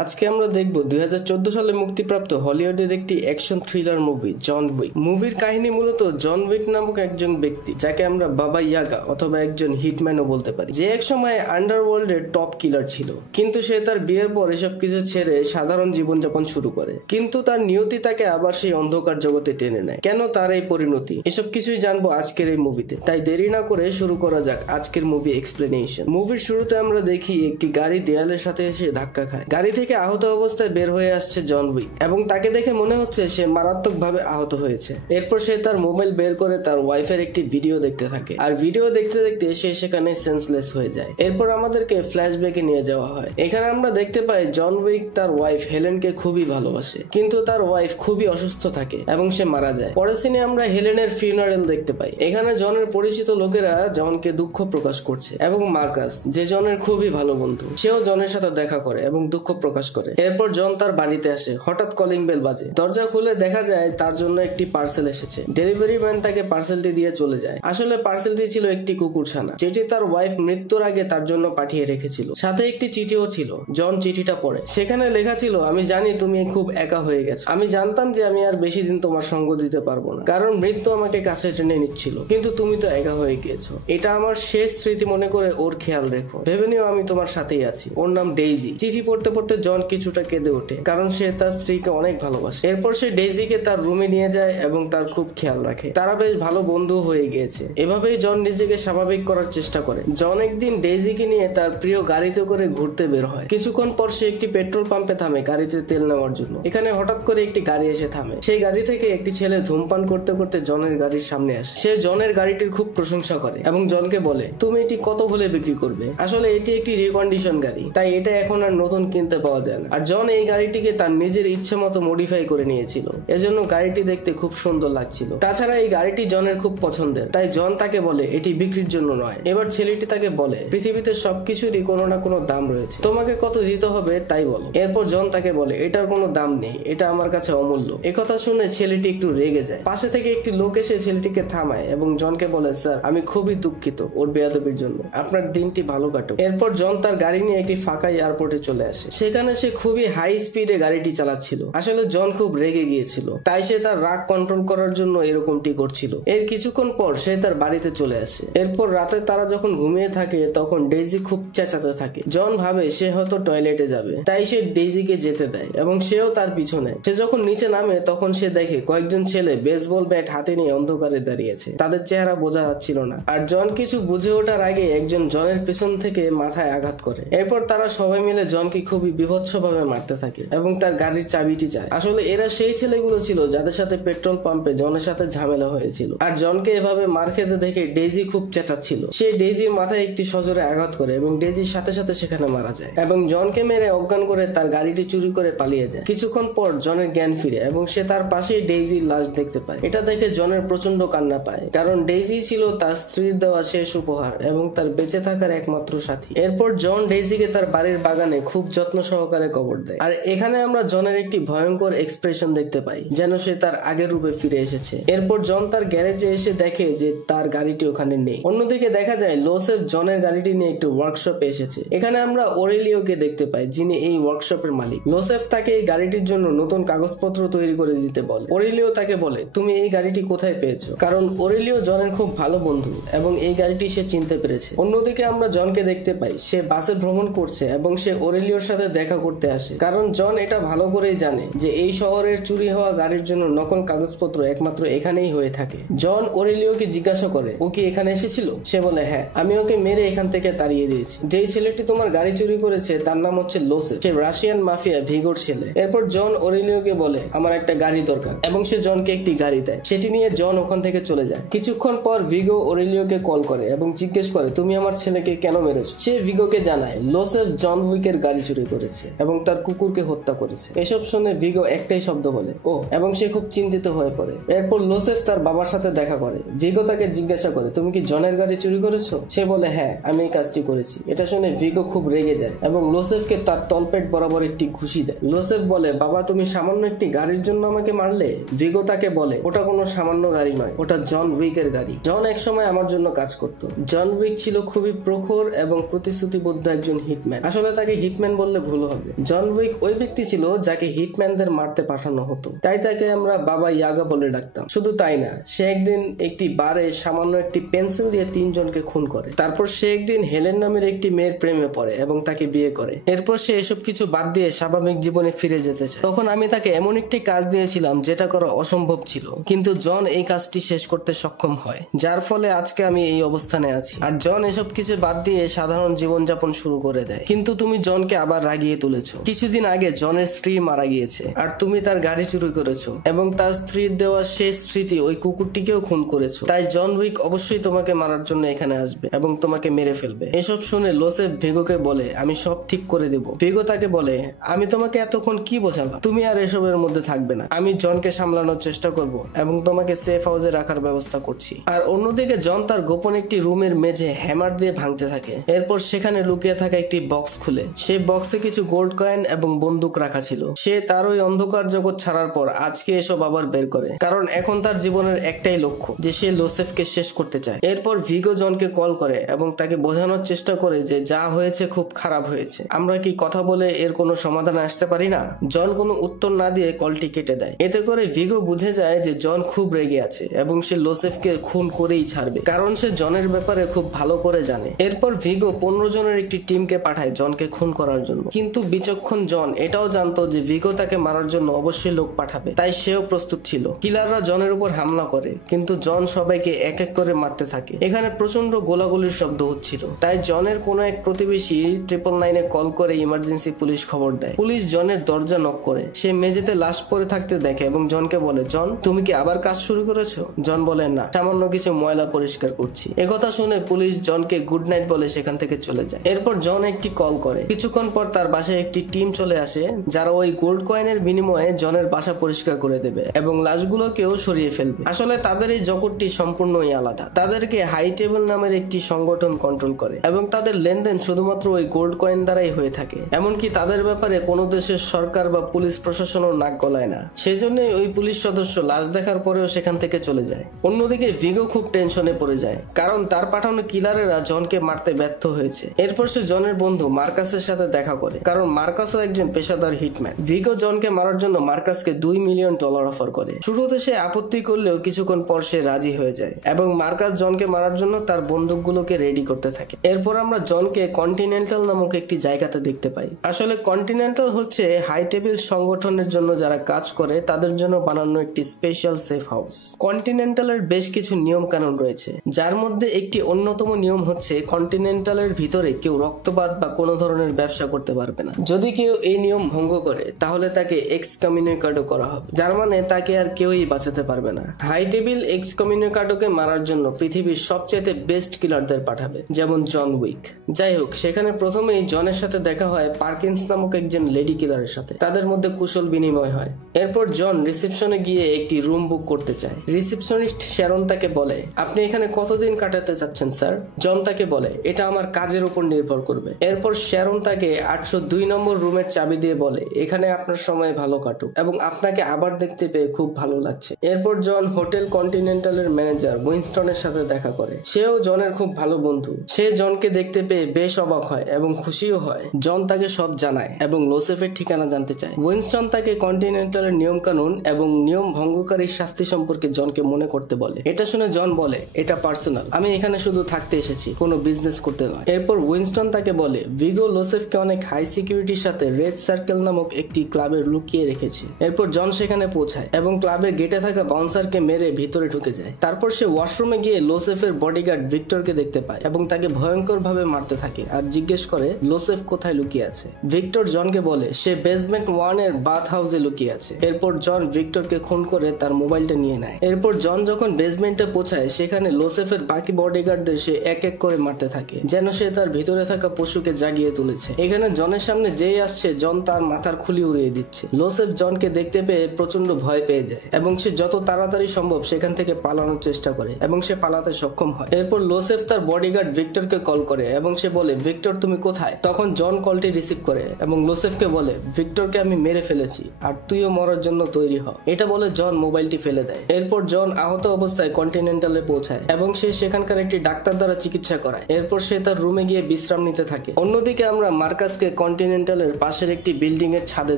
আজকে আমরা দেখব 2014 সালে মুক্তিপ্রাপ্ত হলিউডের একটি action thriller movie John Wick. মুভির কাহিনী মূলত জন উইক নামক একজন ব্যক্তি, যাকে আমরা বাবা ইয়াগা অথবা একজন হিটম্যানও বলতে পারি, যে এক সময় আন্ডারওয়ার্ল্ডের টপ কিলার ছিল। কিন্তু সে তার বিয়ের পর এসব কিছু ছেড়ে সাধারণ জীবনযাপন শুরু করে। কিন্তু তার নিয়তি তাকে আবার সেই অন্ধকার জগতে টেনে নেয়। কেন তার এই পরিণতি, এসব কিছুই জানবো আজকের এই মুভিতে। তাই দেরি না করে শুরু করা যাক আজকের মুভি এক্সপ্লেনেশন। মুভির শুরুতে আমরা দেখি একটি গাড়ি দেয়ালের সাথে এসে ধাক্কা খায়। গাড়ি থেকে আহত অবস্থায় বের হয়ে আসছে জন উইক এবং তাকে দেখে মনে হচ্ছে সে মারাত্মকভাবে আহত হয়েছে। এরপর সে তার মোবাইল বের করে তার ওয়াইফের একটি ভিডিও দেখতে থাকে, আর ভিডিও দেখতে দেখতে সে সেখানে সেন্সলেস হয়ে যায়। এরপর আমাদেরকে ফ্ল্যাশব্যাকে নিয়ে যাওয়া হয়। এখানে আমরা দেখতে পাই জন উইক তার ওয়াইফ হেলেনকে খুবই ভালোবাসে, কিন্তু তার ওয়াইফ খুবই অসুস্থ থাকে এবং সে মারা যায়। পরের সিনে আমরা হেলেনের ফিউনারেল দেখতে পাই। এখানে জনের পরিচিত লোকেরা জনকে দুঃখ প্রকাশ করছে এবং মার্কাস, যে জনের খুবই ভালো বন্ধু, সেও জনের সাথে দেখা করে এবং দুঃখ প্রকাশ করে। এরপর জন তার বাড়িতে আসে। হঠাৎ কলিং বেল বাজে। দরজা খুলে দেখা যায় তার জন্য একটি পার্সেল এসেছে। ডেলিভারি ম্যান তাকে পার্সেলটি দিয়ে চলে যায়। আসলে পার্সেলটি ছিল একটি কুকুরছানা, যেটি তার ওয়াইফ মৃত্যুর আগে তার জন্য পাঠিয়ে রেখেছিল। সাথে একটি চিঠিও ছিল। জন চিঠিটা পড়ে। সেখানে লেখা ছিল, আমি জানি তুমি খুব একা হয়ে গেছো। আমি জানতাম যে আমি আর বেশি দিন তোমার সঙ্গ দিতে পারবো না, কারণ মৃত্যু আমাকে কাছে টেনে নিচ্ছিল, কিন্তু তুমি তো একা হয়ে গিয়েছো। এটা আমার শেষ স্মৃতি মনে করে ওর খেয়াল রেখো। ভেবে নিও আমি তোমার সাথেই আছি। ওর নাম ডেইজি। চিঠি পড়তে পড়তে জন কিছুটা কেঁদে ওঠে, কারণ সে তার স্ত্রীকে অনেক ভালোবাসে। এরপর সে ডেইজিকে তার রুমে নিয়ে যায় এবং তার খুব খেয়াল রাখে। তারা বেশ ভালো বন্ধু হয়ে গিয়েছে। এভাবেই জন নিজেকে স্বাভাবিক করার চেষ্টা করে। জন একদিন ডেইজিকে নিয়ে তার প্রিয় গাড়িতে করে ঘুরতে বের হয়। কিছুক্ষণ পর সে একটি পেট্রোল পাম্পে থামে গাড়িতে তেল নেওয়ার জন্য। এখানে হঠাৎ করে একটি গাড়ি এসে থামে। সেই গাড়ি থেকে একটি ছেলে ধূমপান করতে করতে জনের গাড়ির সামনে আসে। সে জনের গাড়িটির খুব প্রশংসা করে এবং জনকে বলে, তুমি এটি কত হলে বিক্রি করবে? আসলে এটি একটি রিকন্ডিশন গাড়ি, তাই এটা এখন আর নতুন কিনতে পাওয়া যায় না। আর জন এই গাড়িটিকে তার নিজের ইচ্ছে মতো মডিফাই করে নিয়েছিল, এজন্য গাড়িটি দেখতে খুব সুন্দর লাগছিল। তাছাড়া এই গাড়িটি জনের খুব পছন্দের, তাই জন তাকে বলে এটি বিক্রির জন্য নয়। এবার ছেলেটি তাকে বলে, পৃথিবীতে সবকিছুরই কোনো না কোনো দাম রয়েছে, তোমাকে কত দিতে হবে তাই বলো। এরপর জন তাকে বলে, এটার কোনো দাম নেই, এটা আমার কাছে অমূল্য। একথা শুনে ছেলেটি একটু রেগে যায়। পাশে থেকে একটি লোক এসে ছেলেটিকে থামায় এবং জনকে বলে, স্যার আমি খুবই দুঃখিত ওর বেয়াদবির জন্য, আপনার দিনটি ভালো কাটুক। এরপর জন তার গাড়ি নিয়ে একটি ফাঁকা এয়ারপোর্টে চলে আসে। সেখানে সে খুবই হাই স্পিডে গাড়িটি চালাচ্ছিল। আসলে জন খুব রেগে গিয়েছিল, তাই সে তার রাগ কন্ট্রোল করার জন্য এরকমটি করছিল। এর কিছুক্ষণ পর সে তার বাড়িতে চলে আসে। এরপর রাতে তারা যখন ঘুমিয়ে থাকে তখন ডেইজি খুব চেঁচাতে থাকে। জন ভাবে সে হয়তো টয়লেটে যাবে, তাই সে ডেইজিকে যেতে দেয় এবং সেও তার পিছনে। সে যখন নিচে নামে তখন সে দেখে কয়েকজন ছেলে বেসবল ব্যাট হাতে নিয়ে অন্ধকারে দাঁড়িয়েছে। তাদের চেহারা বোঝা যাচ্ছিল না। আর জন কিছু বুঝে ওঠার আগে একজন জনের পিছন থেকে মাথায় আঘাত করে। এরপর তারা সবাই মিলে জনকে খুবই বিভৎসভাবে মারতে থাকে এবং তার গাড়ির চাবিটি চায়। আসলে এরা সেই ছেলেগুলো ছিল যাদের সাথে পেট্রোল পাম্পে জনের সাথে ঝামেলা হয়েছিল। আর জনকে এভাবে মার খেতে দেখে ডেইজি খুব চেঁচাচ্ছিল। সে ডেইজির মাথায় একটি সজোরে আঘাত করে এবং ডেইজির সাথে সাথে সেখানে মারা যায় এবং জনকে মেরে অজ্ঞান করে তার গাড়িটি চুরি করে পালিয়ে যায়। কিছুক্ষণ পর জনের জ্ঞান ফিরে এবং সে তার পাশেই ডেইজির লাশ দেখতে পায়। এটা দেখে জনের প্রচন্ড কান্না পায়, কারণ ডেইজি ছিল তার স্ত্রীর দেওয়া শেষ উপহার এবং তার বেঁচে থাকার একমাত্র সাথী। এরপর জন ডেইজিকে তার বাড়ির বাগানে খুব যত্ন সহকারে কবর দেয়। আর এখানে আমরা জনের একটি ভয়ঙ্কর এক্সপ্রেশন দেখতে পাই, যেন সে তার আগের রূপে ফিরে এসেছে। এরপর জন তার গ্যারেজে এসে দেখে যে তার গাড়িটি ওখানে নেই। অন্যদিকে দেখা যায় লোসেফ জনের গাড়িটি নিয়ে একটি ওয়ার্কশপে এসেছে। এখানে আমরা ওরেলিওকে দেখতে পাই, যিনি এই ওয়ার্কশপের মালিক। লোসেফ তাকে এই গাড়িটির জন্য নতুন কাগজপত্র তৈরি করে দিতে বলে। ওরেলিও তাকে বলে, তুমি এই গাড়িটি কোথায় পেয়েছো? কারণ ওরেলিও জনের খুব ভালো বন্ধু এবং এই গাড়িটি সে চিনতে পেরেছে। অন্যদিকে আমরা জনকে দেখতে পাই, সে বাসে ভ্রমণ করছে এবং সে ওরেলিওর সাথে দেখা করতে আসে, কারণ জন এটা ভালো করেই জানে যে এই শহরের চুরি হওয়া গাড়ির জন্য নকল কাগজপত্র একমাত্র এখানেই হয়ে থাকে। জন ওরেলিওকে জিজ্ঞাসা করে, ও কি এখানে এসেছিল? সে বলে, হ্যাঁ, আমি ওকে মেরে এখান থেকে তাড়িয়ে দিয়েছি। যেই ছেলেটি তোমার গাড়ি চুরি করেছে তার নাম হচ্ছে লোসেফ, সে রাশিয়ান মাফিয়া ভিগোর ছেলে। এরপর জন ওরেলিওকে বলে, আমার একটা গাড়ি দরকার, এবং সে জনকে একটি গাড়ি দেয়। সেটি নিয়ে জন ওখান থেকে চলে যায়। কিছুক্ষণ পর ভিগো ওরেলিওকে কল করে এবং জিজ্ঞেস করে, তুমি আমার ছেলেকে কেন মেরেছো? সে ভিগোকে জানায় লোসেফ জন উইকের গাড়ি চুরি করেছে এবং তার কুকুরকে হত্যা করেছে। এসব শুনে ভিগো একটাই শব্দ বলে, ও, এবং সে খুব চিন্তিত হয়ে পড়ে। এরপর লোসেফ তার বাবার সাথে দেখা করে। ভিগো তাকে জিজ্ঞাসা করে, তুমি কি জনের গাড়ি চুরি করেছো? সে বলে, হ্যাঁ, আমি এই কাজটি করেছি। এটা শুনে ভিগো খুব রেগে যায় এবং লোসেফকে তার তলপেট বরাবর একটি ঘুষি দেয়। লোসেফ বলে, বাবা, তুমি সামান্য একটি গাড়ির জন্য আমাকে মারলে? ভিগো তাকে বলে, ওটা কোনো সামান্য গাড়ি নয়, ওটা জন উইকের গাড়ি। জন একসময় আমার জন্য কাজ করত। জন উইক ছিল খুবই প্রখর এবং প্রতিশ্রুতিবদ্ধ একজন হিটম্যান। আসলে তাকে হিটম্যান বললে ভুল ভুল হবে। জন উইক ওই ব্যক্তি ছিল যাকে হিটম্যানদের মারতে পাঠানো হতো, তাই তাকে আমরা বাবা ইয়াগা বলে ডাকতাম। শুধু তাই না, সে একদিন একটি বারে সামান্য একটি পেন্সিল দিয়ে 3 জনকে খুন করে। তারপর সে একদিন হেলেন নামের একটি মেয়ের প্রেমে পড়ে এবং তাকে বিয়ে করে। এরপর সে এসব কিছু বাদ দিয়ে স্বাভাবিক জীবনে ফিরে যেতে চায়। তখন আমি তাকে এমন একটি কাজ দিয়েছিলাম যেটা করা অসম্ভব ছিল, কিন্তু জন এই কাজটি শেষ করতে সক্ষম হয়, যার ফলে আজকে আমি এই অবস্থানে আছি। আর জন এসব কিছু বাদ দিয়ে সাধারণ জীবনযাপন শুরু করে দেয়। কিন্তু তুমি জনকে আবার রাগিয়ে তুলেছো। কিছুদিন আগে জনের স্ত্রী মারা গিয়েছে আর তুমি তার গাড়ি চুরি করেছো এবং তার স্ত্রীর দেওয়া শেষ স্মৃতি ওই কুকুরটিকেও খুন করেছো। তাই জন উইক অবশ্যই তোমাকে মারার জন্য এখানে আসবে এবং তোমাকে মেরে ফেলবে। এসব শুনে লোসেফ ভিগোকে বলে, আমি সব ঠিক করে দেব। ভিগো তাকে বলে, আমি তোমাকে এতক্ষণ কি বোঝালাম, তুমি আর এসবের মধ্যে থাকবে না। আমি জনকে সামলানোর চেষ্টা করব এবং তোমাকে সেফ হাউসে রাখার ব্যবস্থা করছি। আর অন্যদিকে জন তার গোপন একটি রুমের মেঝে হ্যামার দিয়ে ভাঙতে থাকে। এরপর সেখানে লুকিয়ে থাকা একটি বক্স খুলে সেই বক্সে কিছু গোল্ড কয়েন এবং বন্দুক রাখা ছিল। সে তার ওই অন্ধকার জগৎ ছাড়ার পর আজকে এসব আবার বের করে, কারণ এখন তার জীবনের একটাই লক্ষ্য যে সে লোসেফকে শেষ করতে চায়। এরপর ভিগো জনকে কল করে এবং তাকে বোঝানোর চেষ্টা করে যে যা হয়েছে খুব খারাপ হয়েছে, আমরা কি কথা বলে এর কোনো সমাধানে আসতে পারি না। জন কোনো উত্তর না দিয়ে কলটি কেটে দেয়। এতে করে ভিগো বুঝে যায় যে জন খুব রেগে আছে এবং সে লোসেফকে খুন করেই ছাড়বে, কারণ সে জনের ব্যাপারে খুব ভালো করে জানে। এরপর ভিগো 15 জনের একটি টিমকে পাঠায় জনকে খুন করার জন্য, কিন্তু বিচক্ষণ জন এটাও জানতো যে ভিগো তাকে মারার জন্য অবশ্যই লোক পাঠাবে, তাই সেও প্রস্তুত ছিল। কিলাররা জনের উপর হামলা করে, কিন্তু জন সবাইকে এক এক করে মারতে থাকে। এখানে প্রচন্ড গোলাগুলির শব্দ হচ্ছিল, তাই জনের কোনো এক প্রতিবেশী 999-এ কল করে ইমার্জেন্সি পুলিশ খবর দেয়। পুলিশ জনের দরজা নক করে, সে মেঝেতে লাশ পড়ে থাকতে দেখে এবং জনকে বলে, জন তুমি কি আবার কাজ শুরু করেছো? জন বলে, না, সামান্য কিছু ময়লা পরিষ্কার করছি। একথা শুনে পুলিশ জনকে গুড নাইট বলে সেখান থেকে চলে যায়। এরপর জন একটি কল করে। কিছুক্ষণ পর তার বাসায় একটি টিম চলে আসে, যারা ওই গোল্ড কয়েনের বিনিময়ে জনের বাসা পরিষ্কার করে দেবে এবং লাশগুলোকেও সরিয়ে ফেলবে। আসলে তাদের এই জগৎটি সম্পূর্ণই আলাদা। তাদেরকে হাই টেবল নামের একটি সংগঠন কন্ট্রোল করে এবং তাদের লেনদেন শুধুমাত্র ওই গোল্ড কয়েন দ্বারাই হয়ে থাকে। এমনকি তাদের ব্যাপারে কোনো দেশের সরকার বা পুলিশ প্রশাসনও নাক গলায় না। সেই জন্যই ওই পুলিশ সদস্য লাশ দেখার পরেও সেখান থেকে চলে যায়। অন্যদিকে ভিগো খুব টেনশনে পড়ে যায়, কারণ তার পাঠানো কিলারেরা জনকে মারতে ব্যর্থ হয়েছে। এরপর সে জনের বন্ধু মার্কাসের সাথে দেখা করে, কারণ মার্কাসও একজন পেশাদার হিটম্যান। ভিগো জনকে মারার জন্য মার্কাসকে $2 মিলিয়ন অফার করে। শুরুতে সে আপত্তি করলেও কিছুক্ষণ পর সে রাজি হয়ে যায় এবং মার্কাস জনকে মারার জন্য তার বন্দুকগুলোকে রেডি করতে থাকে। এরপর আমরা জনকে কন্টিনেন্টাল নামক একটি জায়গাতে দেখতে পাই। আসলে কন্টিনেন্টাল হচ্ছে হাই টেবিল সংগঠনের জন্য যারা কাজ করে তাদের জন্য বানানো একটি স্পেশাল সেফ হাউস। কন্টিনেন্টালের বেশ কিছু নিয়ম কানুন রয়েছে, যার মধ্যে একটি অন্যতম নিয়ম হচ্ছে কন্টিনেন্টালের ভিতরে কেউ রক্তপাত বা কোনো ধরনের ব্যবসা করতে পারবে না। যদি কেউ এই নিয়ম ভঙ্গ করে তাহলে তাকে এক্সকমিউনিকেটও করা হবে, যার মানে তাকে আর কেউই বাঁচাতে পারবে না। হাই টেবিল এক্সকমিউনিকেটকে মারার জন্য পৃথিবীর সবচেয়ে বেস্ট কিলারদের পাঠাবে, যেমন জন উইক। যাই হোক, সেখানে প্রথমেই জনের সাথে দেখা হয় পার্কিন্স নামক একজন লেডি কিলারের সাথে। তাদের মধ্যে কুশল বিনিময় হয়। এরপর জন রিসেপশনে গিয়ে একটি রুম বুক করতে চায়। রিসেপশনিস্ট শ্যারন তাকে বলে, আপনি এখানে কতদিন কাটাতে চাচ্ছেন স্যার? জন তাকে বলে, এটা আমার কাজের উপর নির্ভর করবে। এরপর শ্যারন তাকে 802 নম্বর রুমের চাবি দিয়ে বলে, এখানে আপনার সময় ভালো কাটুক এবং আপনাকে আবার দেখতে পেয়ে খুব ভালো লাগছে। এরপর জন হোটেল কন্টিনেন্টালের ম্যানেজার উইনস্টনের সাথে দেখা করে। সেও জনের খুব ভালো বন্ধু। সে জনকে দেখতে পেয়ে বেশ অবাক হয় এবং খুশিও হয়। জন তাকে সব জানায় এবং লোসেফের ঠিকানা জানতে চায়। উইনস্টন তাকে কন্টিনেন্টালের নিয়ম কানুন এবং নিয়ম ভঙ্গকারীর শাস্তি সম্পর্কে জনকে মনে করতে বলে। এটা শুনে জন বলে, এটা পার্সোনাল, আমি এখানে শুধু থাকতে এসেছি, কোনো বিজনেস করতে নয়। এরপর উইনস্টন তাকে বলে, ভিগো লোসেফকে অনেক হাই সিকিউরিটির সাথে রেড সার্কেল নামক একটি ক্লাবে লুকিয়ে রেখেছে। এরপর জন সেখানে পৌঁছায় এবং ক্লাবের গেটে থাকা বাউন্সারকে মেরে ভিতরে ঢুকে যায়। তারপর সে ওয়াশরুমে গিয়ে লোসেফের বডিগার্ড ভিক্টরকে দেখতে পায় এবং তাকে ভয়ঙ্কর ভাবে মারতে থাকে আর জিজ্ঞেস করে লোসেফ কোথায় লুকিয়ে আছে। ভিক্টর জনকে বলে সে বেসমেন্ট 1 এর বাথ হাউসে লুকিয়ে আছে। এরপর জন ভিক্টরকে খুন করে তার মোবাইলটা নিয়ে নেয়। এরপর জন যখন বেসমেন্টে পৌঁছায় সেখানে লোসেফের বাকি বডিগার্ডদের সে এক এক করে মারতে থাকে, যেন সে তার ভিতরে থাকা পশুকে জাগিয়ে তুলেছে। এখানে জনের সামনে যেই আসছে জন তার মাথার খুলি উড়িয়ে দিচ্ছে। লোসেফ জনকে দেখতে পেয়ে প্রচন্ড ভয় পেয়ে যায় এবং সে যত তাড়াতাড়ি সম্ভব সেখান থেকে পালানোর চেষ্টা করে এবং সে পালাতে সক্ষম হয়। এরপর লোসেফ তার বডিগার্ড ভিক্টরকে কল করে এবং সে বলে, ভিক্টর তুমি কোথায়? তখন জন কলটি রিসিভ করে এবং লোসেফকে বলে, ভিক্টরকে আমি মেরে ফেলেছি আর তুইও মরার জন্য তৈরি হ। এটা বলে জন মোবাইলটি ফেলে দেয়। এরপর জন আহত অবস্থায় কন্টিনেন্টালে পৌঁছায় এবং সে সেখানকার একটি ডাক্তার দ্বারা চিকিৎসা করায়। এরপর সে তার রুমে গিয়ে বিশ্রাম নিতে থাকে। অন্যদিকে আমরা মার্কাসকে কন্টিনেন্টালের পাশের একটি বিল্ডিং এর ছাদে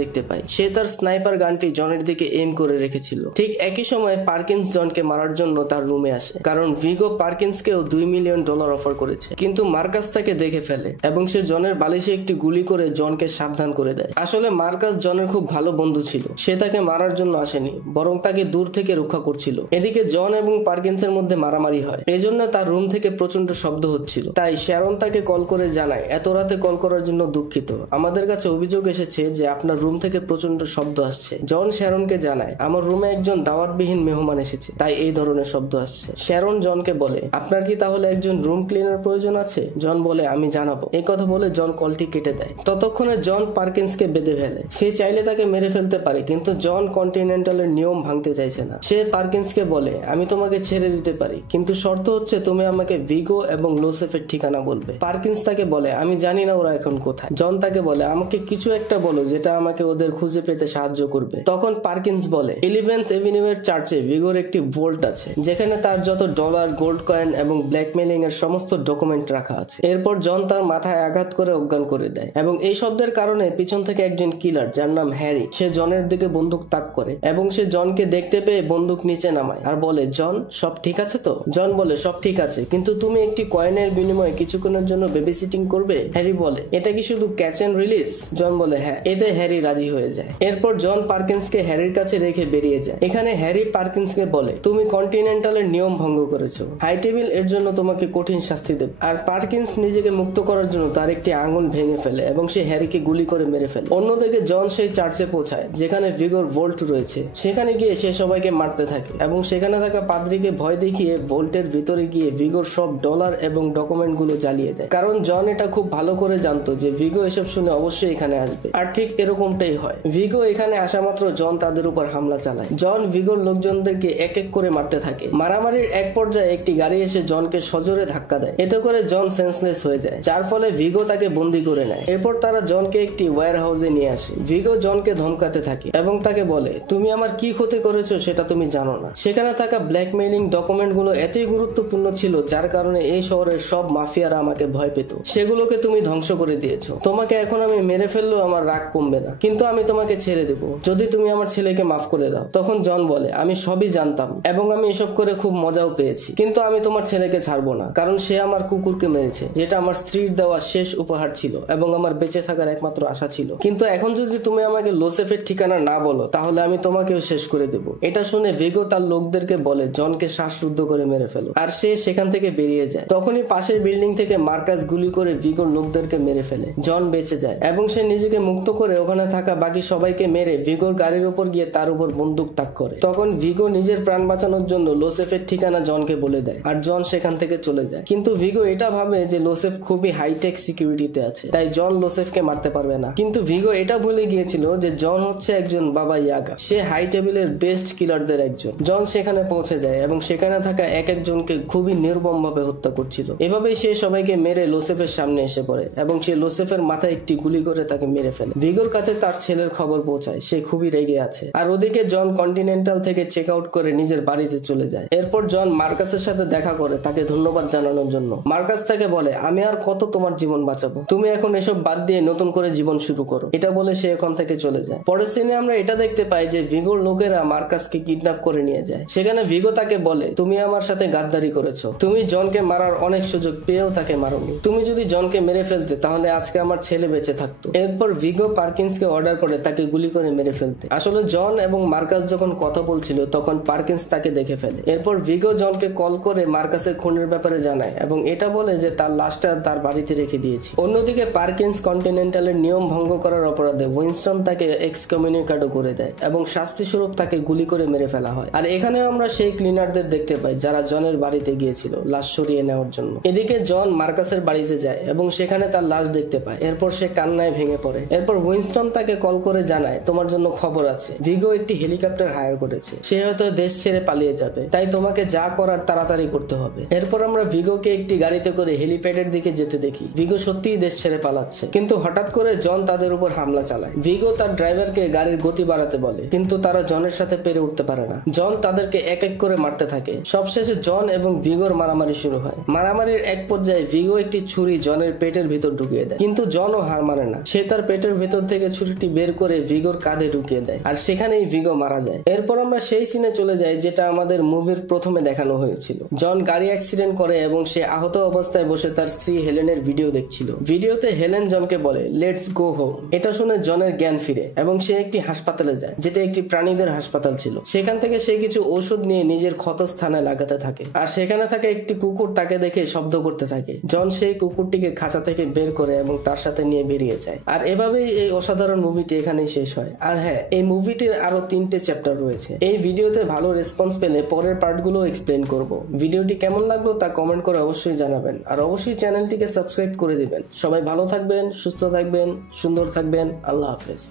দেখতে পায়। সে তার স্নাইপার গানটি জনের দিকে এম করে রেখেছিল। ঠিক একই সময় পার্কিন্স জনকে মারার জন্য তার রুমে আসে, কারণ ভিগো পার্কিন্সকেও $2 মিলিয়ন অফার করেছে। কিন্তু মার্কাস তাকে দেখে ফেলে এবং সে জনের বালিশে একটি গুলি করে জনকে সাবধান করে দেয়। আসলে মার্কাস জনের খুব ভালো বন্ধু ছিল। সে তাকে মারার জন্য আসেনি, বরং তাকে দূর থেকে রক্ষা করছিল। এদিকে জন এবং পার্কিন্সের মধ্যে মারামারি হয়, এজন্য তার রুম থেকে প্রচন্ড শব্দ হচ্ছিল। তাই শ্যারন তাকে কল করে জানায়, এত রাতে কল করার জন্য দুঃখিত, আমাদের কাছে অভিযোগ এসেছে যে আপনার রুম থেকে প্রচন্ড শব্দ আসছে। জন শ্যারনকে জানায়, আমার রুমে একজন দাওয়াতবিহীন মেহমান এসেছে, তাই এই ধরনের শব্দ আসছে। শ্যারন জনকে বলে, আপনার কি তাহলে একজন রুম ক্লিনার প্রয়োজন আছে? জন বলে, আমি জানাবো। এই কথা বলে জন কলটি কেটে দেয়। ততক্ষণে জন পার্কিন্সকে বেঁধে ফেলে। সে চাইলে তাকে মেরে ফেলতে পারে, কিন্তু জন কন্টিনেন্টালের নিয়ম ভাঙতে চাইছে না। সে পার্কিন্সকে বলে, আমি তোমাকে ছেড়ে দিতে পারি, কিন্তু শর্ত হচ্ছে তুমি আমাকে ভিগো এবং লোসেফের ঠিকানা বলবে। পার্কিন্স তাকে বলে, আমি জানি না ওরা এখন কোথায়। জন তাকে বলে, আমাকে কিছু একটা বলো যেটা আমাকে ওদের খুঁজে পেতে সাহায্য করবে। তখন পার্কিন্স বলে, 11th এভিনিউ এর চার্চে ভিগোর একটি ভোল্ট আছে, যেখানে তার যত ডলার, গোল্ড কয়েন এবং ব্ল্যাকমেলিং এর সমস্ত ডকুমেন্ট রাখা আছে। এরপর জন তার মাথায় আঘাত করে অজ্ঞান করে দেয় এবং এই শব্দের কারণে পিছন থেকে একজন কিলার, যার নাম হ্যারি, সে জনের দিকে বন্দুক তাক করে এবং সে জনকে দেখতে পেয়ে বন্দুক নিচে নামায় আর বলে, জন সব ঠিক আছে তো? জন বলে, সব ঠিক আছে, কিন্তু তুমি একটি কয়েনের বিনিময়ে কিছুক্ষণের জন্য বেবি সিটিং করবে? হ্যারি বলে, এটা কি শুধু ক্যাচ এন্ড রিলিজ? জন বলে, হ্যাঁ। এতে হ্যারি রাজি হয়ে যায়। এরপর জন পার্কিন্সকে হ্যারির কাছে রেখে বেরিয়ে যায়। এখানে হ্যারি পার্কিন্সকে বলে, তুমি কন্টিনেন্টালের নিয়ম ভঙ্গ করেছো, হাই টেবিল এর জন্য তোমাকে কঠিন শাস্তি দেবে। আর পার্কিন্স নিজেকে মুক্ত করার জন্য তার একটি আঙুল ভেঙে ফেলে এবং সে হ্যারিকে গুলি করে মেরে ফেলে। অন্যদিকে জন সেই চার্চে পৌঁছায় যেখানে ভিগোর ভোল্ট রয়েছে। সেখানে গিয়ে সে সবাইকে মারতে থাকে এবং সেখানে থাকা পাদ্রীকে ভয় দেখিয়ে ভোল্টের ভিতরে গিয়ে ভিগোর সব ডলার এবং ডকুমেন্ট গুলো জ্বালিয়ে দেয়, কারণ জন এটা খুব ভালো করে জানতো যে ভিগো এসব শুনে অবশ্যই এখানে আসবে। আর ঠিক এরকমটাই হয়। ভিগো এখানে আসা মাত্র জন তাদের উপর হামলা চালায়। জন ভিগোর লোকজনদেরকে এক এক করে মারতে থাকে। মারামারির এক পর্যায়ে একটি গাড়ি এসে জনকে সজোরে ধাক্কা দেয়। এতে করে জন সেন্সলেস হয়ে যায়, যার ফলে ভিগো তাকে বন্দী করে নেয়। এরপর তারা জনকে একটি ওয়্যার হাউসে নিয়ে আসে। ভিগো জনকে ধমকাতে থাকে এবং তাকে বলে, তুমি আমার কি ক্ষতি করেছো সেটা তুমি জানো না। সেখানে থাকা ব্ল্যাকমেইলিং ডকুমেন্ট গুলো এতই গুরুত্বপূর্ণ ছিল যার কারণে এই শহরের সব মাফিয়ারা আমাকে ভয় পেত। সেগুলোকে তুমি ধ্বংস করে দিয়েছো। তোমাকে এখন আমি মেরে ফেললেও আমার রাগ কমবে না, কিন্তু আমি তোমাকে ছেড়ে দেবো যদি তুমি আমার ছেলেকে মাফ করে দাও। তখন জন বলে, আমি সবই জানতাম এবং আমি এসব করে খুব মজাও পেয়েছি, কিন্তু আমি তোমার ছেলেকে ছাড়বো না, কারণ সে আমার কুকুরকে মেরেছে, যেটা আমার স্ত্রীর দেওয়া শেষ উপহার ছিল এবং আমার বেঁচে থাকার একমাত্র আশা ছিল। কিন্তু এখন যদি তুমি আমাকে লোসেফের ঠিকানা না বলো তাহলে আমি তোমাকেও শেষ করে দেবো। এটা শুনে ভিগো তার লোকদেরকে বলে জনকে শ্বাসরুদ্ধ করে মেরে ফেলো, আর সে সেখান থেকে বেরিয়ে যায়। তখনই পাশের বিল্ডিং থেকে মার্কাস গুলি করে ভিগোর লোকদেরকে মেরে ফেলে। জন বেঁচে যায় এবং সে নিজেকে মুক্ত করে ওখানে থাকা বাকি সবাইকে মেরে ভিগোর গাড়ির উপর গিয়ে তার উপর বন্দুক তাক করে। তখন ভিগো নিজের প্রাণ বাঁচানোর জন্য লোসেফের ঠিকানা জনকে বলে দেয় আর জন সেখান থেকে চলে যায়। কিন্তু ভিগো এটা ভাবে যে লোসেফ খুবই হাইটেক সিকিউরিটিতে আছে, তাই জন লোসেফকে মারতে পারবে না। কিন্তু ভিগো এটা ভুলে গিয়েছিল যে জন হচ্ছে একজন বাবা ইয়াগা, সে হাই টেবিলের বেস্ট কিলারদের একজন। জন সেখানে পৌঁছে যায় এবং সেখানে থাকা এক একজনকে খুবই নির্মম ভাবে হত্যা করছিল। এভাবেই সে সবাইকে মেরে লোসেফের সামনে এসে পড়ে এবং সে লোসেফের মাথায় একটি গুলি করে তাকে মেরে ফেলে। ভিগোর কাছে তার ছেলের খবর পৌঁছায়, সে খুবই রেগে আছে। আর ওদিকে জন কন্টিনেন্টাল থেকে চেক আউট করে নিজের বাড়িতে চলে যায়। এরপর জন মার্কাসের সাথে দেখা করে তাকে ধন্যবাদ জানানোর জন্য। মার্কাস তাকে বলে, আমি আর কত তোমার জীবন বাঁচাবো, তুমি এখন এসব বাদ দিয়ে নতুন করে জীবন শুরু করো। এটা বলে সে এখন থেকে চলে যায়। পরের সিনে আমরা এটা দেখতে পাই যে ভিগোর লোকেরা মার্কাসকে কিডন্যাপ করে নিয়ে যায়। সেখানে ভিগো তাকে বলে, তুমি আমার সাথে গাদ্দারি করেছো, তুমি জনকে মারার অনেক সুযোগ পেয়েও তাকে মারোনি। তুমি যদি জনকে মেরে ফেলতে তাহলে আজকে আমার ছেলে বেঁচে থাকতো। এরপর ভিগো পার্কিন্সকে অর্ডার করে তাকে গুলি করে মেরে ফেলতে। আসলে জন এবং মার্কাস যখন কথা বলছিল তখন পার্কিন্স তাকে দেখে ফেলে। এরপর ভিগো জনকে কল করে মার্কাসের খুনের ব্যাপারে জানায় এবং এটা বলে যে তার লাশটা তার বাড়িতে রেখে দিয়েছে। অন্যদিকে পার্কিন্স কন্টিনেন্টালের নিয়ম ভঙ্গ করার অপরাধে উইনস্টন তাকে এক্সকমিউনিকেটও করে দেয় এবং শাস্তি স্বরূপ তাকে গুলি করে মেরে ফেলা হয়। আর এখানেও আমরা সেই ক্লিনারদের দেখতে পাই যারা জনের বাড়িতে গিয়েছিল লাশ সরিয়ে নেওয়ার জন্য। এদিকে জন মার্কাসের বাড়িতে যায় এবং সেখানে তার লাশ দেখতে পায়। এরপর সে কান্নায় ভেঙে পড়ে। এরপর উইনস্টন তাকে কল করে জানায়, তোমার জন্য খবর আছে, ভিগো একটি হেলিকপ্টার হায়ার করেছে, সে হয়তো দেশ ছেড়ে পালিয়ে যাবে, তাই তোমাকে যা করার তাড়াতাড়ি করতে হবে। এরপর আমরা ভিগোকে একটি গাড়িতে করে হেলিপ্যাডের দিকে যেতে দেখি। ভিগো সত্যিই দেশ ছেড়ে পালাচ্ছে, কিন্তু হঠাৎ করে জন তাদের উপর হামলা চালায়। ভিগো তার ড্রাইভারকে গাড়ির গতি বাড়াতে বলে, কিন্তু তারা জনের সাথে পেরে উঠতে পারে না। জন তাদেরকে এক এক করে মারতে থাকে। সবশেষে জন এবং ভিগোর মারামারি শুরু হয়। মারামারির এক পর্যায়ে ভিগো একটি ছুরি জনের পেটের ভিতর ঢুকিয়ে দেয়, কিন্তু জন জনও হার মানে না। সে তার পেটের ভেতর থেকে ছুরিটি বের করে ভিগোর কাঁধে ঢুকিয়ে দেয়, আর সেখানেই ভিগো মারা যায়। এরপর আমরা সেই সিনে চলে যাই যেটা আমাদের মুভির প্রথমে দেখানো হয়েছিল। জন গাড়ি অ্যাক্সিডেন্ট করে এবং সে আহত অবস্থায় বসে তার স্ত্রী হেলেনের ভিডিও দেখছিল। ভিডিওতে হেলেন জনকে বলে লেটস গো হোম। এটা শুনে জনের জ্ঞান ফিরে এবং সে একটি হাসপাতালে যায়, যেটা একটি প্রাণীদের হাসপাতাল ছিল। সেখান থেকে সে কিছু ঔষধ নিয়ে নিজের ক্ষত স্থানে লাগাতে থাকে, আর সেখানে থাকা একটি কুকুর তাকে দেখে শব্দ করতে থাকে। জন সেই কুকুরটিকে খাঁচা থেকে বের করে এবং তার সাথে নিয়ে বেরিয়ে যায়। আর এভাবেই এই অসাধারণ মুভিটি এখানেই শেষ হয়। আর হ্যাঁ, এই মুভিটির আরো 3টে চ্যাপ্টার রয়েছে। এই ভিডিওতে ভালো রেসপন্স পেলে পরের পার্টগুলো এক্সপ্লেন করব। ভিডিওটি কেমন লাগলো তা কমেন্ট করে অবশ্যই জানাবেন, আর অবশ্যই চ্যানেলটিকে সাবস্ক্রাইব করে দিবেন। সবাই ভালো থাকবেন, সুস্থ থাকবেন, সুন্দর থাকবেন। আল্লাহ হাফেজ।